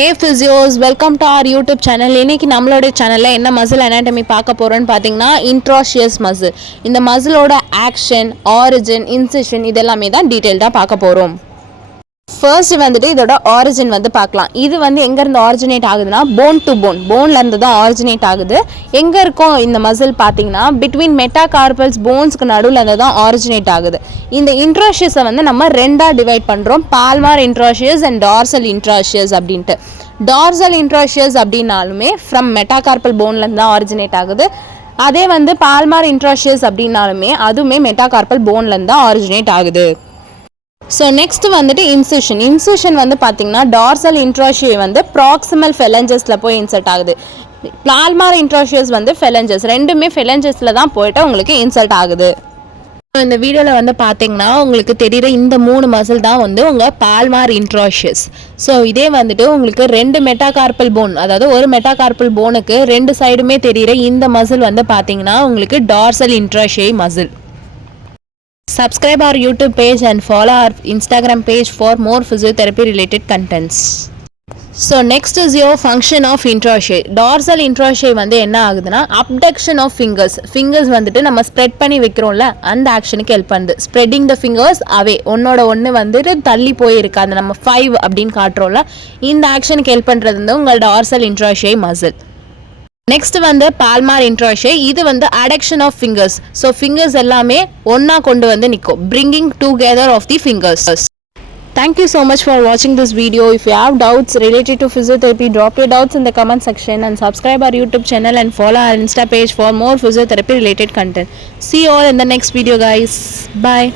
Hey physios, welcome to our YouTube channel. இன்றைக்கி நம்மளோட சேனலில் என்ன மசில் அனாட்டமி பார்க்க போகிறோன்னு பார்த்தீங்கன்னா இன்ட்ராஷியஸ் மசில். இந்த மசிலோட ஆக்ஷன், ஆரிஜின், இன்சிஷன் இதெல்லாமே தான் டீட்டெயில்டாக பார்க்க போகிறோம். ஃபர்ஸ்ட் வந்துட்டு இதோட ஆரிஜின் வந்து பார்க்கலாம். இது வந்து எங்கேருந்து ஆரிஜினேட் ஆகுதுன்னா போன் டு போன்லேருந்து தான் ஆரிஜினேட் ஆகுது. எங்கே இருக்கும் இந்த மசில் பார்த்தீங்கன்னா பிட்வீன் மெட்டாகார்பல்ஸ் போன்ஸ்க்கு நடுவில் இருந்து தான் ஆரிஜினேட் ஆகுது. இந்த இன்ட்ராஷியஸை வந்து நம்ம ரெண்டாக டிவைட் பண்ணுறோம், பால்மார் இன்ட்ராஷியஸ் அண்ட் டார்சல் இன்ட்ராஷியஸ் அப்படின்ட்டு. டார்சல் இன்ட்ராஷியஸ் அப்படின்னாலுமே ஃப்ரம் மெட்டாகார்பல் போன்லேருந்து தான் ஆரிஜினேட் ஆகுது. அதே வந்து பால்மார் இன்ட்ராஷியஸ் அப்படின்னாலுமே அதுவுமே மெட்டாகார்பல் போன்லேருந்து தான் ஆரிஜினேட் ஆகுது. ஸோ நெக்ஸ்ட் வந்துட்டு இன்சிஷன் வந்து பார்த்தீங்கன்னா டார்சல் இன்ட்ராஷியை வந்து ப்ராக்சிமல் ஃபெலஞ்சஸில் போய் இன்சர்ட் ஆகுது. பால்மார் இன்ட்ராஷியஸ் வந்து ஃபெலஞ்சஸ், ரெண்டுமே ஃபெலஞ்சஸில் தான் போய்ட்டு உங்களுக்கு இன்சர்ட் ஆகுது. இந்த வீடியோவில் வந்து பார்த்தீங்கன்னா உங்களுக்கு தெரிகிற இந்த 3 மசில் தான் வந்து உங்கள் பால்மார் இன்ட்ராஷியஸ். ஸோ இதே வந்துட்டு உங்களுக்கு 2 மெட்டாகார்பல் போன், அதாவது ஒரு மெட்டாகார்பல் போனுக்கு 2 சைடுமே தெரிகிற இந்த மசில் வந்து பார்த்தீங்கன்னா உங்களுக்கு டார்சல் இன்ட்ராஷியை muscle. Subscribe our YouTube page and follow our Instagram page for more physiotherapy related contents. So next is your function of introshay. Dorsal introshay வந்து என்ன ஆகுதுன்னா abduction of fingers வந்துட்டு நம்ம ஸ்ப்ரெட் பண்ணி வைக்கிறோம்ல, அந்த ஆக்ஷனுக்கு ஹெல்ப் பண்ணுது. ஸ்ப்ரெட்டிங் த ஃபிங்கர்ஸ் அவே, ஒன்னோட ஒன்று வந்துட்டு தள்ளி போயிருக்கு, அந்த நம்ம 5 அப்படின்னு காட்டுறோம்ல, இந்த ஆக்ஷனுக்கு ஹெல்ப் பண்ணுறது வந்து உங்கள் டார்சல் இன்ட்ராஷை மசில். நெக்ஸ்ட் வந்து பால்மார் இன்ட்ராஷே, இது வந்து adduction of fingers. So fingers எல்லாமே ஒன்றா கொண்டு வந்து நிற்கும், bringing together of the fingers. Thank you so much for watching this video. If you have doubts related to physiotherapy, drop your doubts in the comment section and subscribe our YouTube channel and follow our Insta page for more physiotherapy related content. See you all in the next video guys. Bye.